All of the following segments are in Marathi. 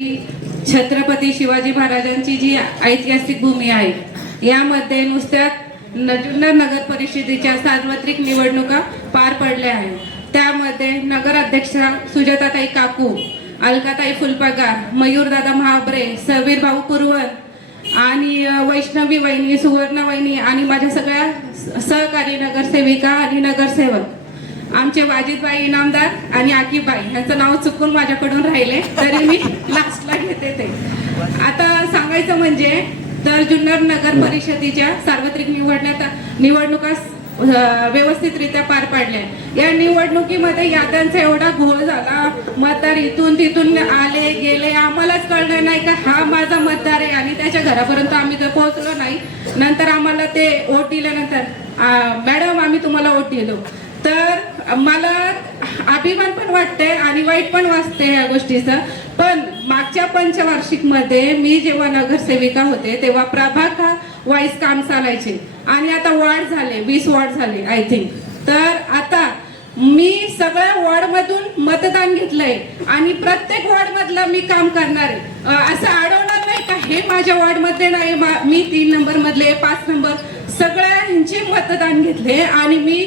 छत्रपती शिवाजी महाराजांची जी ऐतिहासिक भूमी आहे यामध्ये नुसत्या जुन्नर नगर परिषदेच्या सार्वत्रिक निवडणुका पार पडल्या आहेत. त्यामध्ये नगराध्यक्षा सुजाताताई काकू अलकाताई फुलपगार मयूरदादा महाबरे सवीर भाऊ कुरवन आणि वैष्णवी वहिनी सुवर्ण वहिनी आणि माझ्या सगळ्या सहकारी नगरसेविका आणि नगरसेवक आमचे वाजिदबाई इनामदार आणि आकीबाई यांचं नाव चुकून माझ्याकडून राहिले तरी मी लास्टला घेते ते. आता सांगायचं म्हणजे तर जुन्नर नगर परिषदेच्या सार्वत्रिक निवडण्यात निवडणुका व्यवस्थितरित्या पार पाडल्या. या निवडणुकीमध्ये याद्यांचा एवढा घोळ झाला मतदार इथून तिथून आले गेले आम्हालाच कळलं नाही का हा माझा मतदार आहे आणि त्याच्या घरापर्यंत आम्ही जर पोहोचलो नाही नंतर आम्हाला ते वोट दिल्यानंतर मॅडम आम्ही तुम्हाला वोट दिलो. तर मला अभिमान पण वाटते आणि वाईट पण वाचते या गोष्टीचं. पण मागच्या पंचवार्षिकमध्ये मी जेव्हा नगरसेविका होते तेव्हा प्रभाग हा वाईस काम चालायचे. आणि आता वॉर्ड झाले वीस वॉर्ड झाले आय थिंक तर आता मी सगळ्या वॉर्डमधून मतदान घेतलंय आणि प्रत्येक वॉर्डमधलं मी काम करणार आहे. असं अडवणार नाही का? हे माझ्या वॉर्डमध्ये नाही मी तीन नंबर मधले पाच नंबर सगळ्यांचे मतदान घेतले आणि मी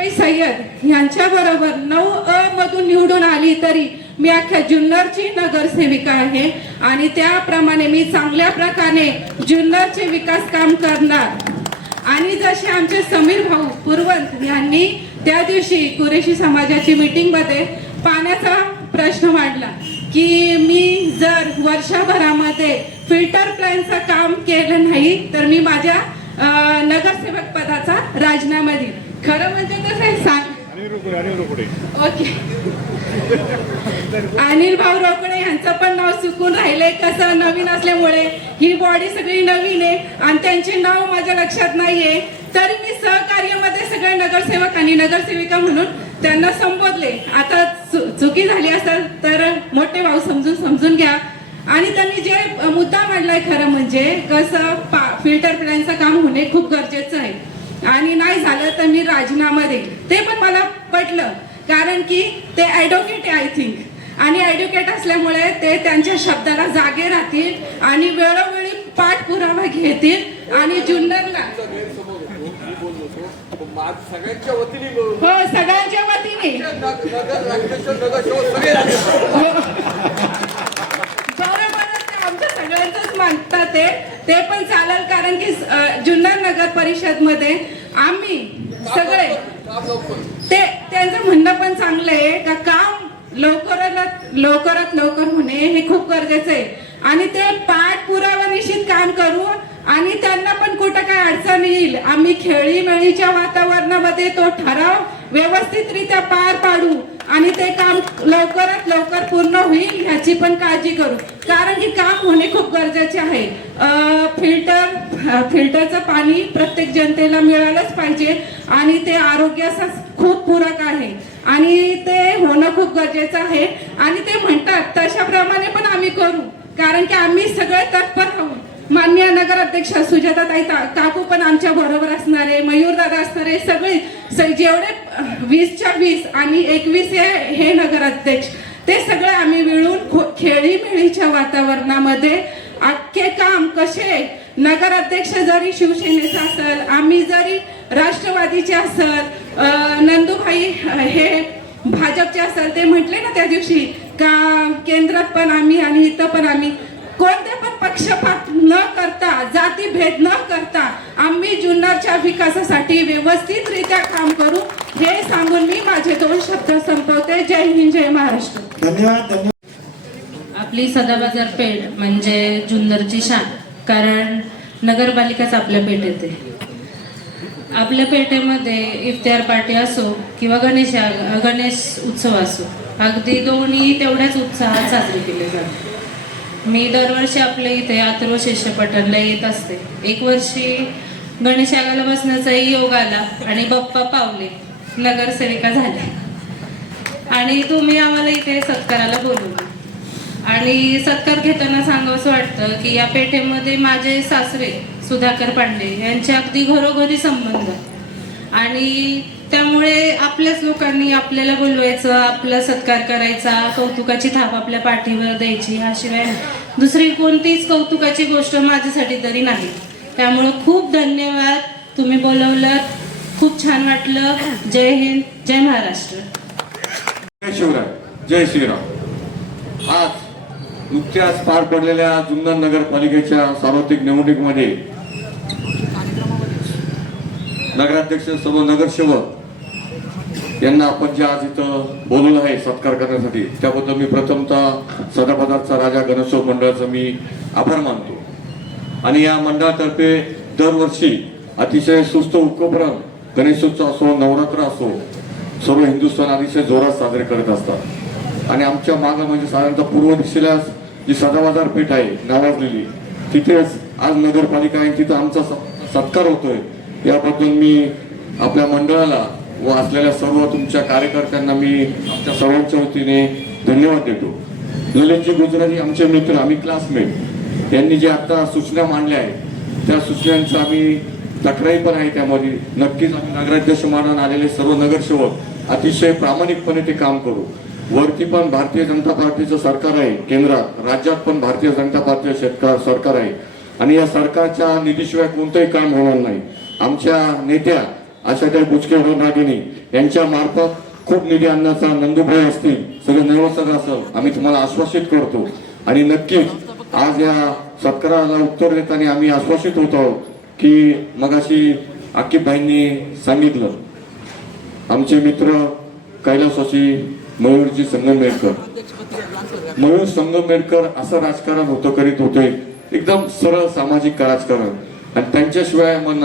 अं, सय्यद ह्यांच्याबरोबर नऊ अ मधून निवडून आली तरी मी अख्ख्या जुन्नरची नगरसेविका आहे. आणि त्याप्रमाणे मी चांगल्या प्रकारे जुन्नरचे विकास काम करणार. आणि जसे आमचे समीर भाऊ पुरवंत यांनी त्या दिवशी कुरेशी समाजाची मीटिंगमध्ये पाण्याचा प्रश्न मांडला की मी जर वर्षभरामध्ये फिल्टर प्लॅनचं काम केलं नाही तर मी माझ्या नगरसेवक पदाचा राजीनामा देईन. खरं म्हणजे कसं आहे सांग ओके. अनिल भाऊ रोकडे यांचं पण नाव चुकून राहिले कसं नवीन असल्यामुळे. ही बॉडी सगळी नवीन आहे आणि त्यांचे नाव माझ्या लक्षात नाहीये. तरी मी सहकार्यामध्ये सगळे नगरसेवक आणि नगरसेविका म्हणून त्यांना संबोधले. आता चुकी झाली असेल तर मोठे भाऊ समजून समजून घ्या. आणि त्यांनी जे मुद्दा मांडलाय खरं म्हणजे कसं फिल्टर प्लॅनचं काम होणे खूप गरजेचं आहे. आणि नाही झालं तर मी राजीनामा देईल ते पण मला पटलं कारण की ते ॲडव्होकेट आहे आय थिंक आणि ॲडव्होकेट असल्यामुळे ते त्यांच्या शब्दाला जागे राहतील आणि वेळोवेळी पाठपुरावा घेतील आणि जुन्नरला सगळ्यांच्या वतीने हो सगळ्यांच्या वतीने नगर राष्ट्रेश्वर नगरसेवक सगळे राहतील. बरोबरच ते आमच्या सगळ्यांचंच ते ते पण चालेल कारण की जुन्नर नगर परिषदमध्ये आम्ही सगळे ते त्यांचं म्हणणं पण चांगलं आहे का काम लवकरात लवकरात लवकर होणे हे खूप गरजेचं आहे. आणि ते पाठपुरावा निश्चित काम करू आणि त्यांना पण कुठं काय अडचण येईल आम्ही खेळीमेळीच्या वातावरणामध्ये तो ठराव व्यवस्थितरित्या पार पाडू. आणि ते काम लवकरात लवकर पूर्ण होईल ह्याची पण काळजी करू. कारण की काम होणे खूप गरजेचे आहे. फिल्टर फिल्टरचं पाणी प्रत्येक जनतेला मिळालंच पाहिजे आणि ते आरोग्यास खूप पूरक आहे. आणि ते होणं खूप गरजेचं आहे. आणि ते म्हणतात तशाप्रमाणे पण आम्ही करू. कारण की आम्ही सगळे तत्पर राहू मान्य नगराध्यक्षा सुजाताताई ता- काकू पण आमच्या बरोबर असणारे मयूरदादा असणारे सगळे स- जेवढे वीसच्या वीस आणि एकवीस हे हे नगराध्यक्ष ते सगळे आम्ही मिळून खो- खेळीमेळीच्या वातावरणामध्ये अख्खे काम कसे? नगराध्यक्ष जरी शिवसेनेचा असेल आम्ही जरी राष्ट्रवादीचे असल नंदूभाई हे भाजपचे असेल ते म्हटले ना त्या दिवशी का केंद्रात पण आम्ही आणि इथं पण आम्ही कोणत्या पण पक्षपात करता जातीभेद न करता आम्ही जुन्नरच्या विकासासाठी व्यवस्थितरित्या काम करू हे सांगून मी माझे दोन शब्द संपवते. जय हिंद जय महाराष्ट्र. धन्यवाद धन्यवाद. आपली सदाबाजार पेठ म्हणजे जुन्नरची शान कारण नगरपालिकाच आपल्या पेठेत आहे आपल्या पेठेमध्ये इफ्तार पार्टी असो किंवा गणेश गणेश उत्सव असो अगदी दोन्ही तेवढ्याच उत्साहात साजरे केले जातात. मी दरवर्षी आपल्या इथे अथर्व शिष्य पठणला येत असते. एक वर्षी गणेशागाला बसण्याचाही योग आला आणि बाप्पा पावले. नगरसेविका झाल्या. आणि तुम्ही आम्हाला इथे सत्काराला बोलवलं. आणि सत्कार घेताना सांगावंसं वाटतं की या पेठेमध्ये माझे सासरे सुधाकर पांडे यांचे अगदी घरोघरी संबंध. आणि त्यामुळे आपल्याच लोकांनी आपल्याला बोलवायचं आपला सत्कार करायचा कौतुकाची थाप आपल्या पाठीवर द्यायची ह्याशिवाय दुसरी कोणतीच कौतुकाची गोष्ट माझ्यासाठी तरी नाही. त्यामुळं खूप धन्यवाद. तुम्ही बोलवलं खूप छान वाटलं. जय हिंद. जय महाराष्ट्र. जय शिवराय. जय श्रीराम. आज नुकत्याच पार पडलेल्या जुन्नर नगरपालिकेच्या सार्वत्रिक निवडणुकीमध्ये नगराध्यक्ष सर्व नगरसेवक यांना आपण जे आज इथं बोलवलं आहे सत्कार करण्यासाठी त्याबद्दल मी प्रथमतः सदापदारचा राजा गणेशोत्सव मंडळाचा मी आभार मानतो. आणि या मंडळातर्फे दरवर्षी अतिशय सुस्त उपक्रम गणेशोत्सव असो नवरात्र असो सर्व हिंदुस्थान अतिशय जोरात साजरे करत असतात. आणि आमच्या मागं म्हणजे साधारणतः पूर्व दिशेला जी सदाबाजार पेठ आहे नावाजलेली तिथेच आज नगरपालिका आहे तिथं आमचा स- सत्कार होतोय. याबद्दल मी आपल्या मंडळाला व असलेल्या सर्व तुमच्या कार्यकर्त्यांना मी आमच्या सर्वांच्या वतीने धन्यवाद देतो. ललितजी गुजराती आमचे मित्र आम्ही क्लासमेट यांनी जे आता सूचना मांडल्या आहेत त्या सूचनांचं आम्ही तक्रारी पण आहे त्यामध्ये. नक्कीच आम्ही नगराध्यक्ष म्हणून आलेले सर्व नगरसेवक अतिशय प्रामाणिकपणे ते काम करू. वरती पण भारतीय जनता पार्टीचं सरकार आहे केंद्रात. राज्यात पण भारतीय जनता पार्टी शेतकार सरकार आहे. आणि या सरकारच्या निधीशिवाय कोणतंही काम होणार नाही. आमच्या नेत्या आशाताई बुचके नागिनी यांच्या मार्फत खूप निधी आणण्याचा नंदुभाई असतील. सगळे नवसर असेल आम्ही तुम्हाला आश्वासित करतो. आणि नक्कीच आज या सत्काराला उत्तर देताना आम्ही आश्वासित होत आहोत की मगाशी आकिबभाईंनी सांगितलं. आमचे मित्र कैलासवासी मयूरजी संगमेडकर मयूर संगमेडकर असं राजकारण होतं करीत होते. एकदम सरळ सामाजिक राजकारण. आणि त्यांच्याशिवाय मग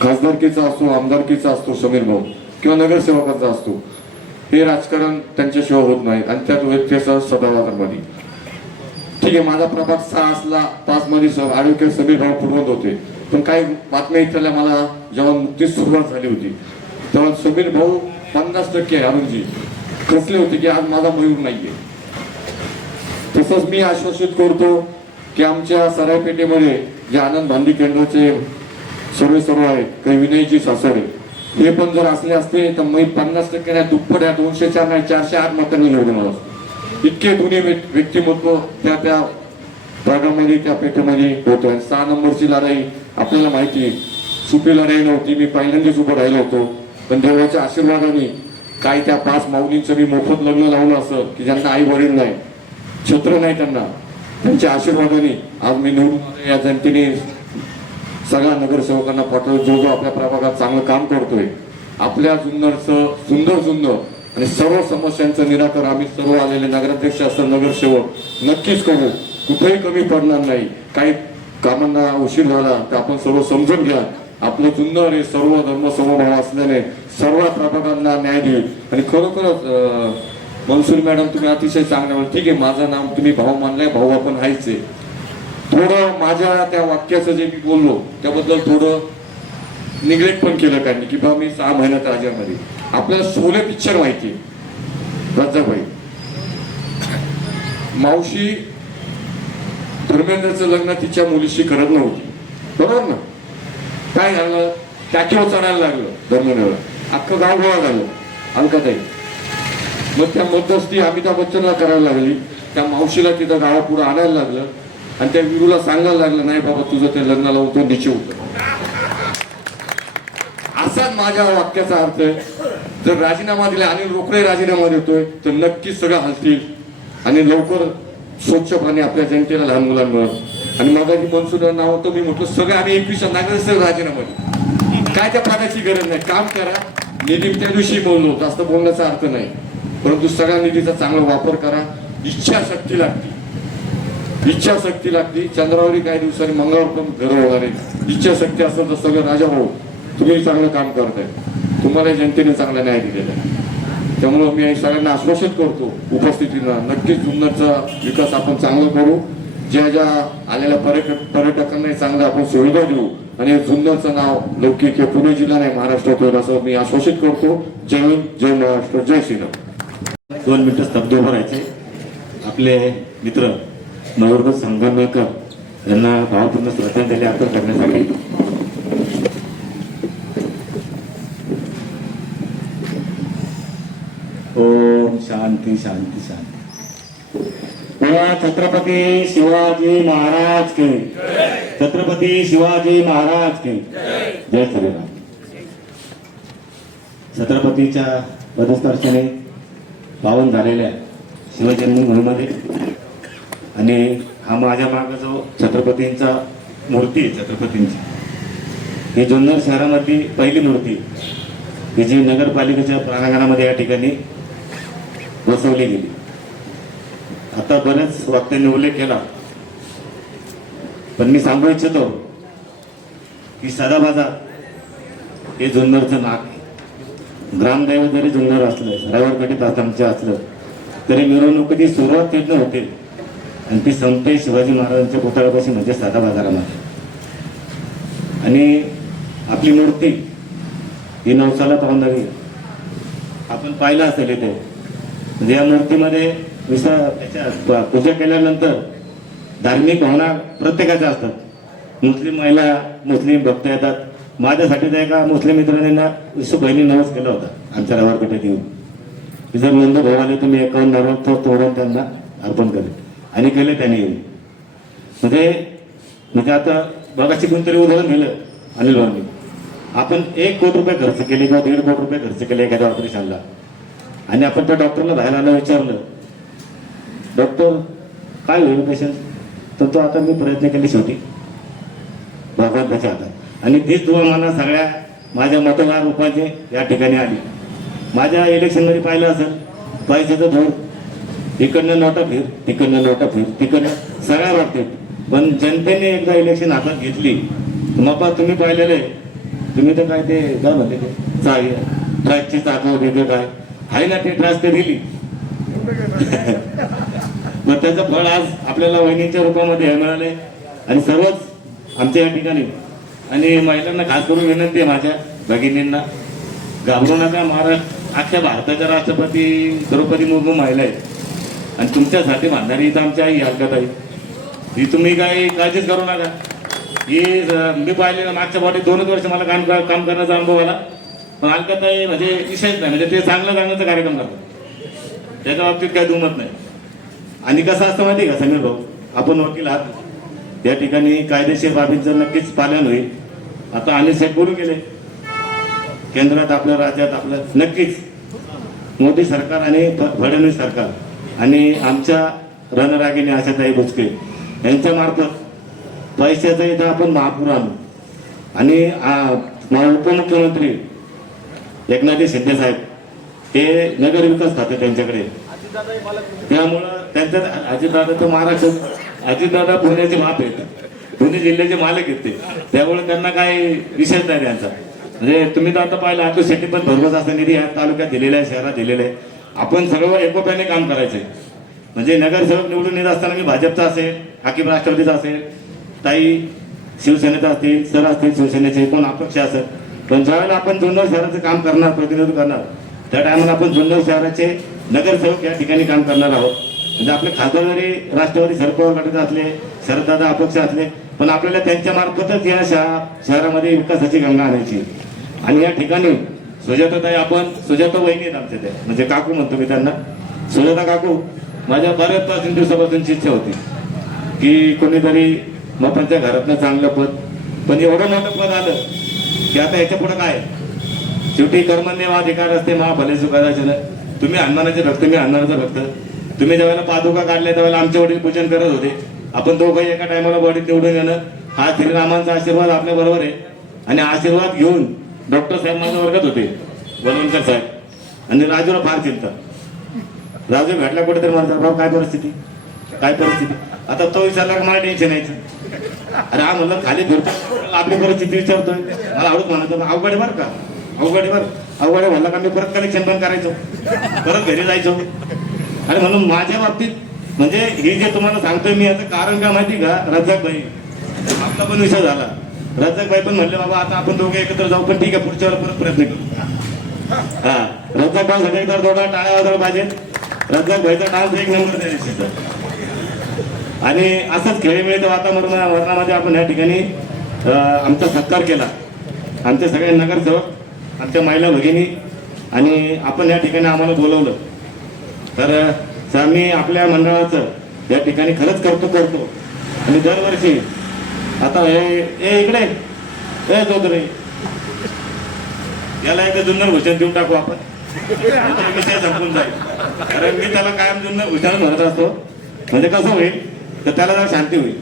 खासदारकीचा असतो आमदारकीचा असतो समीर भाऊ किंवा नगरसेवकाचा असतो हे राजकारण त्यांच्याशिवाय होत नाही आणि त्यात व्यक्तीचा सदावादामध्ये ठीक आहे माझा प्रभाग सहा असला पाच मध्ये आरोग्य समीर भाऊ पुरवत होते. पण काही बातम्या इथल्या मला जेव्हा नुकतीच सुरुवात झाली होती तेव्हा समीर भाऊ पन्नास टक्के अरुणजी. खचले होते की आज माझा मयूर नाहीये. तसंच मी आश्वासित करतो की आमच्या सरायपेठेमध्ये जे आनंद भांडी केंद्राचे सर्व सर्व आहेत काही विनयजी सासरे. हे पण जर असले असते तर मी पन्नास टक्के नाही दुप्पट आहे दोनशे चार नाही चारशे आठ मतांनी निवडून आलो इतके दोन्ही व्यक्तिमत्व त्या त्या भागामध्ये त्या पेठेमध्ये होत. आहे सहा नंबरची लढाई आपल्याला माहिती आहे. सुपी लढाई नव्हती मी पहिल्यांदाच उभं राहिलो होतो. पण देवाच्या आशीर्वादाने काय त्या पाच माऊलींचं मी मोफत लग्न लावलं असं की ज्यांना आई वडील नाही छत्र नाही त्यांना. त्यांच्या आशीर्वादाने आज मी निवडून या जनतेने. सगळ्या नगरसेवकांना पाठवलं. जो जो आपल्या प्रभागात चांगलं काम करतोय आपल्या जुन्नरचं सुंदर सुंदर आणि सर्व समस्यांचं निराकरण आम्ही सर्व आलेले नगराध्यक्ष असं नगरसेवक नक्कीच करू. कुठेही कमी पडणार नाही. काही कामांना उशीर झाला तर आपण सर्व समजून घ्या. आपलं जुन्नर हे सर्व धर्म समभाव असल्याने सर्व प्रभागांना न्याय देईल. आणि खरोखरच अं, मनसुरी मॅडम तुम्ही अतिशय चांगल्या ठीक आहे माझं नाव तुम्ही भाऊ मानलाय भाऊ आपण आहेच आहे थोडं माझ्या त्या वाक्याचं जे मी बोललो त्याबद्दल थोडं निग्लेक्ट पण केलं त्यांनी की बा मी सहा महिन्यात राज्यामध्ये आपल्याला सोले पिक्चर माहिती रजाबाई. मावशी धर्मेंद्रचं लग्न तिच्या मुलीशी करत नव्हती. बरोबर ना? काय झालं? टाकीवर चढायला लागलं धर्मेंद्रला. अख्खं गाव गोळा झालं. अलकाताई. मग त्या मध्यस्थी अमिताभ बच्चनला करायला लागली. त्या मावशीला तिथं गावापुढं आणायला लागलं. आणि त्या विरूला सांगायला लागलं नाही बाबा तुझं ते लग्नाला होतं निश्चित होतं. असाच माझ्या वाक्याचा अर्थ आहे. जर राजीनामा दिला आणि रोकडे राजीनामा देतोय तर नक्कीच सगळं हलतील आणि लवकर स्वच्छ पाणी आपल्या जनतेला लहान मुलांवर आणि मग मनसुरा नाव होतं मी म्हटलं सगळं आम्ही एकवीस नागरिक राजीनामा दिला काय त्या पाण्याची गरज नाही. काम करा. निधी त्या दिवशी बोललो जास्त बोलण्याचा अर्थ नाही. परंतु सगळ्या निधीचा चांगला वापर करा. इच्छाशक्ती लागते. इच्छाशक्ती लागते. चंद्रावरी काही दिवसांनी मंगळवार पण घर होणार आहे. इच्छाशक्ती असेल तर सगळं राजा भाऊ तुम्ही चांगलं काम करताय. तुम्हाला जनतेने चांगला न्याय दिलेला आहे. त्यामुळं मी सगळ्यांना आश्वासित करतो उपस्थितीनं. नक्कीच जुन्नरचा विकास आपण चांगला करू. ज्या ज्या आलेल्या पर्यटक पर्यटकांना चांगलं आपण सुविधा देऊ. आणि जुन्नरचं नाव लौकिक हे पुणे जिल्हा नाही महाराष्ट्रात होईल असं मी आश्वासित करतो. जय हिंद जय महाराष्ट्र जय श्रीराम. दोन मिनिटं स्तब्ध उभं राहायचे आपले मित्र नवरदेव संगमेकर यांना भावपूर्ण श्रद्धांजली अर्पण करण्यासाठी. ओम शांती शांती शांती. छत्रपती शिवाजी महाराज के. छत्रपती शिवाजी महाराज के. जय श्रीराम. छत्रपतीच्या पदस्पर्शाने पावन झालेल्या शिवजन्मी शिवजन्मभूमीमध्ये आणि हा माझ्या मागं जो छत्रपतींचा मूर्ती आहे छत्रपतींची. ही जुन्नर शहरामधली पहिली मूर्ती ही जी नगरपालिकेच्या प्रांगणामध्ये या ठिकाणी बसवली गेली. आता बरेच वक्त्यांनी उल्लेख केला. पण मी सांगू इच्छितो की सदाबाजार हे जुन्नरचं नाक आहे. ग्रामदैवत जरी जुन्नर असलं रायवरपेठेत आमच्या असलं तरी मिरवणुकीची सुरुवात तिथनं होते. आणि ती संपते शिवाजी महाराजांच्या पुतळ्यापाशी म्हणजे साधा बाजारामध्ये. आणि आपली मूर्ती ही नवसाला पावणारी आपण पाहिलं असेल इथे. म्हणजे या मूर्तीमध्ये विसा त्याच्या पूजा केल्यानंतर धार्मिक भावना प्रत्येकाच्या असतात. मुस्लिम महिला मुस्लिम भक्त येतात. माझ्यासाठी तर एका मुस्लिम मित्राने ना विश्व बहिणी नवस केला होता आमच्या रवारपेठेत येऊन. जर नंद भावाने तुम्ही एकावन्न नारळ तो तोडून त्यांना अर्पण करेल आणि केलं त्याने. येऊन म्हणजे म्हणजे आता बघाशी कोणतरी उदाहरण दिलं अनिल भाऊनी. आपण एक कोटी रुपये खर्च केले किंवा दीड कोटी रुपये खर्च केले एखाद्या ऑपरेशनला. आणि आपण त्या डॉक्टरला बाहेर आलं विचारलं डॉक्टर काय होईल पेशंट तर तो आता मी प्रयत्न केले शेवटी. भगवंताच्या हातात. आणि तीच दुवा मला सगळ्या माझ्या मतदार रूपाचे या ठिकाणी आली. माझ्या इलेक्शनमध्ये पाहिलं असेल पैशाचं धोर. इकडनं नोटा फिर तिकडनं नोटा फिर तिकडनं सगळ्या बाबतीत. पण जनतेने एकदा इलेक्शन हातात घेतली. मग तुम्ही पाहिलेलं. आहे तुम्ही तर काय ते काय म्हणते ते? चाय ट्रॅकची चाकं वगैरे काय? आहे ना ते ट्रॅक ते दिली. मग त्याचं फळ आज आपल्याला वहिनीच्या रूपामध्ये हे मिळाले. आणि सर्वच आमच्या या ठिकाणी. आणि महिलांना खास करून विनंती आहे माझ्या भगिनींना. घाबरू नका महाराष्ट्र अख्ख्या भारताच्या राष्ट्रपती द्रौपदी मुर्मू महिला आहे आणि तुमच्यासाठी मानणारी इथं आमची आई हरकत आहे. ही तुम्ही काही काळजीच करू नका. ही मी पाहिले मागच्या पाठी दोनच वर्ष मला काम काम करण्याचा अनुभव आला. पण हलकत आहे म्हणजे विषयच नाही म्हणजे ते चांगलं चांगल्याचा कार्यक्रम करतात. त्याच्या बाबतीत काही दुमत नाही. आणि कसं असतं माहिती का समीर भाऊ? आपण वकील आहात. या ठिकाणी कायदेशीर बाबींचं नक्कीच पालन होईल. आता अनिल साहेब बोलून गेले. केंद्रात आपल्या राज्यात आपलं नक्कीच. मोदी सरकार आणि फडणवीस सरकार. आणि आमच्या रणरागिणी आशाताई बुचके यांच्या मार्फत पैशाचं इथं आपण महापूर आलो आणि उपमुख्यमंत्री एकनाथजी शिंदे साहेब ते नगर विकास खाते त्यांच्याकडे. त्यामुळं त्यांच्यात अजितदादा तर महाराष्ट्र अजितदादा पुण्याचे माप आहेत. पुणे जिल्ह्याचे मालक आहेत ते. त्यामुळे त्यांना काही विशेष नाही त्यांचा. म्हणजे तुम्ही तर आता पाहिलं आता शेती पण भरवत असा निधी या तालुक्यात दिलेला आहे शहरात दिलेला आहे. आपण सर्व एकोप्याने काम करायचे. म्हणजे नगरसेवक निवडून येत असताना मी भाजपचा असेल हाकीम राष्ट्रवादीचा असेल ताई शिवसेनेचा असतील सर असतील शिवसेनेचे कोण अपक्ष असेल. पण ज्यावेळेला आपण जुन्नर शहराचं काम करणार प्रतिनिधित्व करणार त्या टायमाला आपण जुन्नर शहराचे नगरसेवक या ठिकाणी काम करणार आहोत. म्हणजे आपले खासदार जरी राष्ट्रवादी शरद गटाचे असले शरददादा अपक्ष असले पण आपल्याला त्यांच्या मार्फतच या शहा शहरामध्ये विकासाची गंगा आणायची. आणि या ठिकाणी सुजाताताई आपण सुजाता वहिनी आहेत आमच्या त्या म्हणजे काकू म्हणतो मी त्यांना. सुजाता काकू माझ्या बऱ्याच पासून दिवसापासूनची इच्छा होती की कोणीतरी बापांच्या घरातनं चांगलं पद. पण एवढं मोठं पद आलं की आता याच्या पुढं काय? शेवटी कर्मण्य अधिकार असते मा भले सुखाचे तुम्ही हनुमानाचे भक्त मी हनुमानाचा भक्त. तुम्ही ज्यावेळेला पादुका काढल्या त्यावेळेला आमचे वडील पूजन करत होते. आपण दोघंही एका टायमाला वडील निवडून येणं हा श्रीरामांचा आशीर्वाद आपल्या बरोबर आहे. आणि आशीर्वाद घेऊन डॉक्टर साहेब माझ्या वर्गात होते बनवणकर साहेब. आणि राजूला फार चिंता. राजू भेटला कुठे तरी म्हणतात भाऊ काय परिस्थिती? काय परिस्थिती? आता तो विचारला का मला टेन्शन यायचं. अरे हा म्हणलं खाली फिरतो आपली परिस्थिती विचारतोय. मला आवडत म्हणायचं अवघड आहे बरं का? अवघड आहे बरं. अवघड आहे म्हणलं का मी परत कलेक्शन पण करायचो. परत घरी जायचो. आणि म्हणून माझ्या बाबतीत म्हणजे हे जे तुम्हाला सांगतोय मी याचं कारण काय माहिती का रज्जाक भाई? आपला पण विषय झाला. रजाक भाई पण म्हणले बाबा आता आपण दोघे एकत्र जाऊ पण ठीक आहे पुढच्या वेळेला परत प्रयत्न करू. हा. रजाक भाई सगळे एकदा थोडा टाळ्या वाजवल्या पाहिजे. रजाक भाईचा डान्स एक नंबर द्यायचा आणि असंच खेळीमेळीचं वातावरण वातावरणामध्ये आपण या ठिकाणी आमचा सत्कार केला. आमचे सगळे नगरसेवक आमच्या महिला भगिनी आणि आपण या ठिकाणी आम्हाला बोलवलं. तर सर आम्ही आपल्या मंडळाचं या ठिकाणी खरंच करतो करतो. आणि दरवर्षी आता हे ए इकडे. ए चौधरी. याला एकदा जुन्नर भूषण देऊन टाकू आपण. विषय संपून जाईल. कारण मी त्याला कायम जुन्नर भूषण म्हणत असतो. म्हणजे कसं होईल? तर त्याला जरा शांती होईल.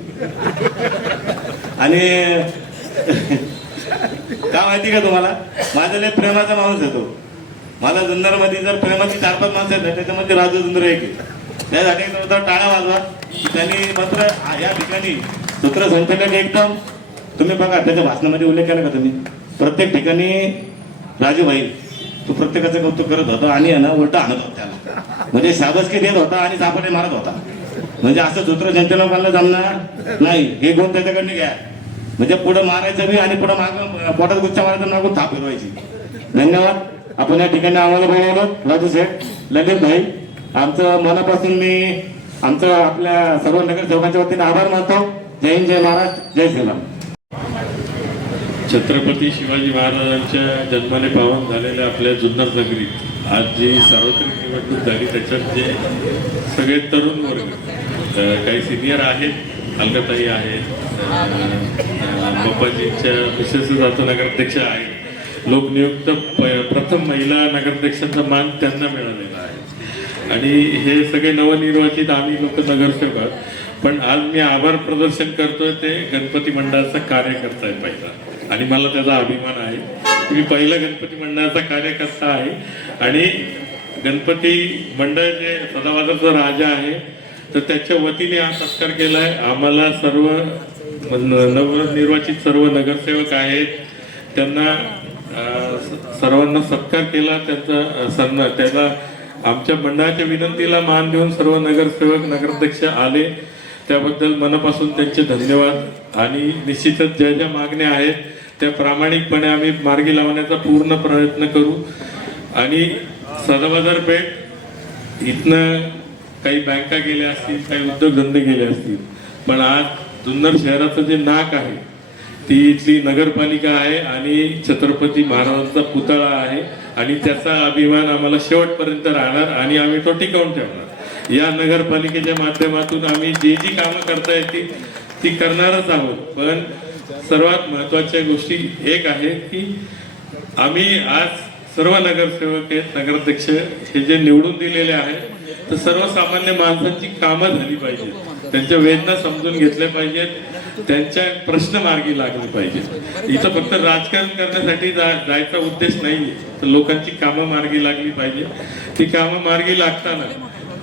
आणि का माहिती का तुम्हाला? माझा लय प्रेमाचा माणूस येतो मला जुन्नरमध्ये जर प्रेमाची चार पाच माणसं आहेत त्याच्यामध्ये राजू जुन्नर एक त्यासाठी टाळा वाजवा. त्यांनी मात्र या ठिकाणी सूत्रसंचालक एकदम तुम्ही बघा त्याच्या भाषणामध्ये उल्लेख केला का तुम्ही? प्रत्येक ठिकाणी राजूभाई तो प्रत्येकाचं कौतुक करत होता आणि ना उलटा आणत होता त्याला. म्हणजे शाबसकी देत होता आणि सापडे मारत होता. म्हणजे असं सूत्रसंचालकांना जमणार नाही. हे गुण त्याच्याकडनं घ्या. म्हणजे पुढे मारायचं बी आणि पुढे माग पोटात गुच्छा मारायचं मागून थाप फिरवायची. धन्यवाद. आपण या ठिकाणी आम्हाला बोलावलं. राजू शेठ ललित भाई आमचं मनापासून मी आमचं आपल्या सर्व नगरसेवकांच्या वतीने आभार मानतो. जय हिंद जय महाराष्ट्र जय श्रीराम छत्रपती शिवाजी महाराजांच्या जन्माने पावन झालेल्या आपल्या जुन्नर नगरीत आज जी सार्वत्रिक निवडणूक झाली त्याच्यात जे सगळे तरुण वर्ग काही सिनियर आहेत अलकाताई आहेत बाप्पाजींच्या मिसेसच आता नगराध्यक्ष आहेत. लोकनियुक्त प्रथम महिला नगराध्यक्षांचा मान त्यांना मिळालेला आहे. आणि हे सगळे नवनिर्वाचित आम्ही लोक नगरसेवक पण आज मी आभार प्रदर्शन करतोय ते गणपती मंडळाचा कार्यकर्ता आहे पहिला. आणि मला त्याचा अभिमान आहे. मी पहिला गणपती मंडळाचा कार्यकर्ता आहे. आणि गणपती मंडळ जे सदावादाचा राजा आहे तर त्याच्या वतीने हा सत्कार केला आहे आम्हाला सर्व न- नवनिर्वाचित सर्व नगरसेवक आहेत. त्यांना सर्वांना सत्कार केला. त्यांचा अं, सन्मान त्याला आमच्या मंडळाच्या विनंतीला मान देऊन सर्व नगरसेवक नगराध्यक्ष आले. त्याबद्दल मनापासून त्यांचे धन्यवाद. आणि निश्चितच ज्या ज्या मागण्या आहेत त्या प्रामाणिकपणे आम्ही मार्गी लावण्याचा पूर्ण प्रयत्न करू. आणि सदाबाजार पेठ इथनं काही बँका गेल्या असतील काही उद्योगधंदे गेले असतील पण आज जुन्नर शहराचं जे नाक आहे ती इथली नगरपालिका आहे आणि छत्रपती महाराजांचा पुतळा आहे. आणि त्याचा अभिमान आम्हाला शेवटपर्यंत राहणार आणि आम्ही तो टिकवून ठेवणार. या नगरपालिकेच्या माध्यमातून आम्ही जी जी कामं करता येतील ती करणारच आहोत. पण सर्वात महत्त्वाच्या गोष्टी एक आहे की आम्ही आज सर्व नगरसेवक आहेत नगराध्यक्ष हे जे निवडून दिलेले आहेत तर सर्वसामान्य माणसांची कामं झाली पाहिजेत. त्यांच्या वेदना समजून घेतल्या पाहिजेत. त्यांच्या प्रश्न मार्गी लागले पाहिजेत. इथं फक्त राजकारण करण्यासाठी जा- जायचा उद्देश नाही तर लोकांची कामं मार्गी लागली पाहिजे ती कामं मार्गी लागताना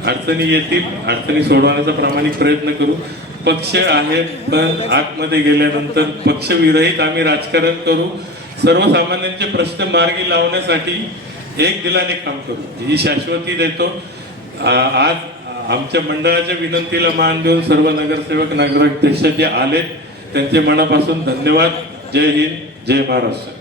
अडचणी येतील अडचणी सोडवण्याचा प्रामाणिक प्रयत्न करू. पक्ष आहेत पण आतमध्ये गेल्यानंतर पक्षविरहित आम्ही राजकारण करू. सर्वसामान्यांचे प्रश्न मार्गी लावण्यासाठी एक दिलाने काम करू. ही शाश्वती देतो. आज आमच्या मंडळाच्या विनंतीला मान देऊन सर्व नगरसेवक नगराध्यक्ष जे आले त्यांचे मनापासून धन्यवाद. जय हिंद जय महाराष्ट्र.